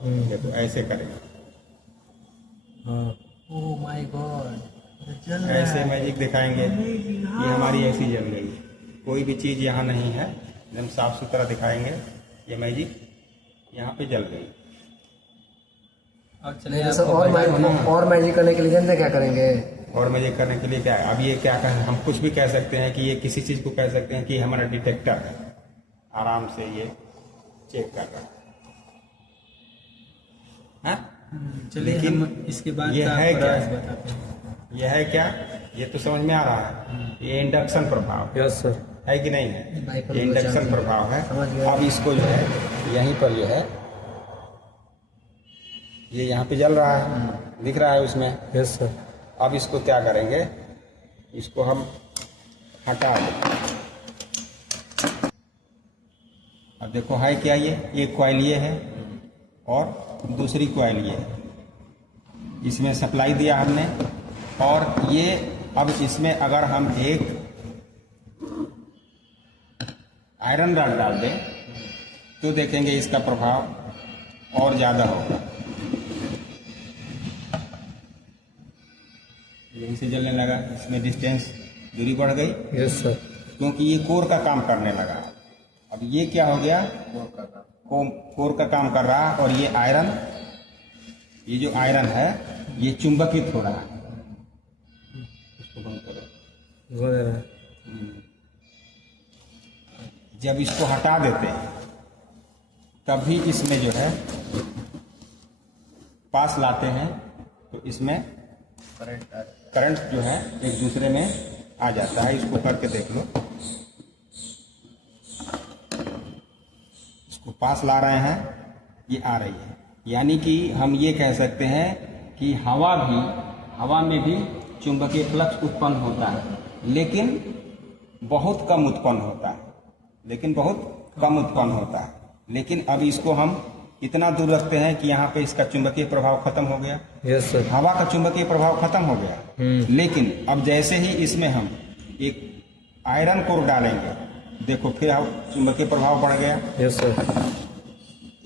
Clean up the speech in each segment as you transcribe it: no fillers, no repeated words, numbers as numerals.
देखो ऐसे करेंगे, ओह माय गॉड, ऐसे मैजिक दिखाएंगे, ये हमारी ऐसी जल गई। कोई भी चीज़ यहाँ नहीं है, एकदम साफ सुथरा दिखाएंगे, ये मैजिक यहाँ पे जल गई। और नहीं चलिए जैसे आपको और मैजिक करने के लिए जानते क्या करेंगे? और मैजिक करने के लिए क्या है, अब ये क्या कहें, हम कुछ भी कह सकते हैं कि ये किसी चीज़ को कह सकते हैं कि हमारा डिटेक्टर है, आराम से ये चेक कर रहा है। चलिए लेकिन हम इसके बाद ये का है आपको क्या? राज बताते हैं। ये है क्या, ये तो समझ में आ रहा है, ये इंडक्शन प्रभाव यस सर। है कि नहीं है, बाइपर ये इंडक्शन प्रभाव है। समझ गया। अब इसको जो है यहीं पर जो है ये यहाँ पे जल रहा है, दिख रहा है उसमें। Yes sir. अब इसको क्या करेंगे, इसको हम हटा दें। अब देखो है क्या, ये एक कॉइल ये है और दूसरी कॉइल ये है, इसमें सप्लाई दिया हमने। और ये अब इसमें अगर हम एक आयरन रॉड डाल दें तो देखेंगे इसका प्रभाव और ज़्यादा होगा, यहीं से जलने लगा, इसमें डिस्टेंस दूरी बढ़ गई। Yes sir. क्योंकि ये कोर का काम करने लगा। अब ये क्या हो गया, कोर का काम कर रहा, और ये आयरन, ये जो आयरन है ये चुंबकित हो रहा है। इसको बंद करो। जब इसको हटा देते हैं तभी इसमें जो है पास लाते हैं तो इसमें करंट जो है एक दूसरे में आ जाता है। इसको करके देख लो, इसको पास ला रहे हैं, ये आ रही है। यानी कि हम ये कह सकते हैं कि हवा में भी चुंबकीय फ्लक्स उत्पन्न होता है, लेकिन बहुत कम उत्पन्न होता है, लेकिन अब इसको हम इतना दूर रखते हैं कि यहाँ पे इसका चुंबकीय प्रभाव खत्म हो गया। Yes sir. हवा का चुंबकीय प्रभाव खत्म हो गया। लेकिन अब जैसे ही इसमें हम एक आयरन कोर डालेंगे, देखो फिर चुंबकीय प्रभाव बढ़ गया। Yes sir.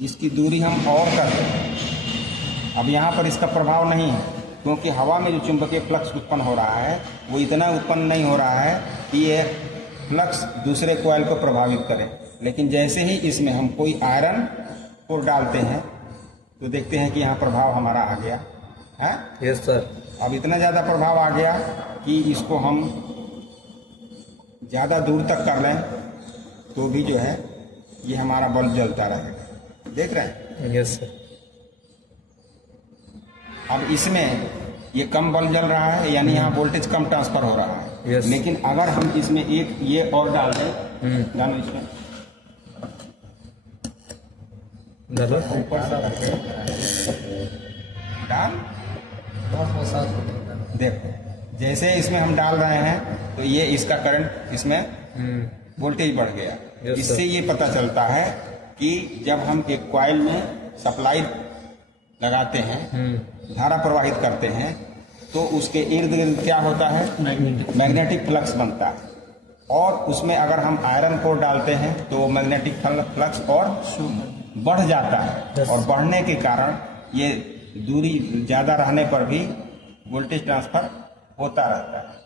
इसकी दूरी हम और कर दें, अब यहाँ पर इसका प्रभाव नहीं है, क्योंकि हवा में जो चुंबकीय फ्लक्स उत्पन्न हो रहा है वो इतना उत्पन्न नहीं हो रहा है कि ये फ्लक्स दूसरे कॉइल को प्रभावित करे। लेकिन जैसे ही इसमें हम कोई आयरन कोर डालते हैं तो देखते हैं कि यहाँ प्रभाव हमारा आ गया है। Yes sir. अब इतना ज़्यादा प्रभाव आ गया कि इसको हम ज़्यादा दूर तक कर लें तो भी जो है ये हमारा बल्ब जलता रहेगा। देख रहे हैं? Yes sir. अब इसमें ये कम बल्ब जल रहा है, यानी यहाँ वोल्टेज कम ट्रांसफर हो रहा है। Yes. लेकिन अगर हम इसमें एक ये और डाल दें, डालो इसमें, डालो ऊपर से डाल, देखो जैसे इसमें हम डाल रहे हैं तो ये इसका करंट, इसमें वोल्टेज बढ़ गया। Yes, इससे sir. ये पता चलता है कि जब हम एक कॉइल में सप्लाई लगाते हैं, धारा प्रवाहित करते हैं, तो उसके इर्द गिर्द क्या होता है, मैग्नेटिक फ्लक्स बनता है। और उसमें अगर हम आयरन कोर डालते हैं तो मैग्नेटिक फ्लक्स और बढ़ जाता है। और बढ़ने के कारण ये दूरी ज़्यादा रहने पर भी वोल्टेज ट्रांसफर होता रहता है।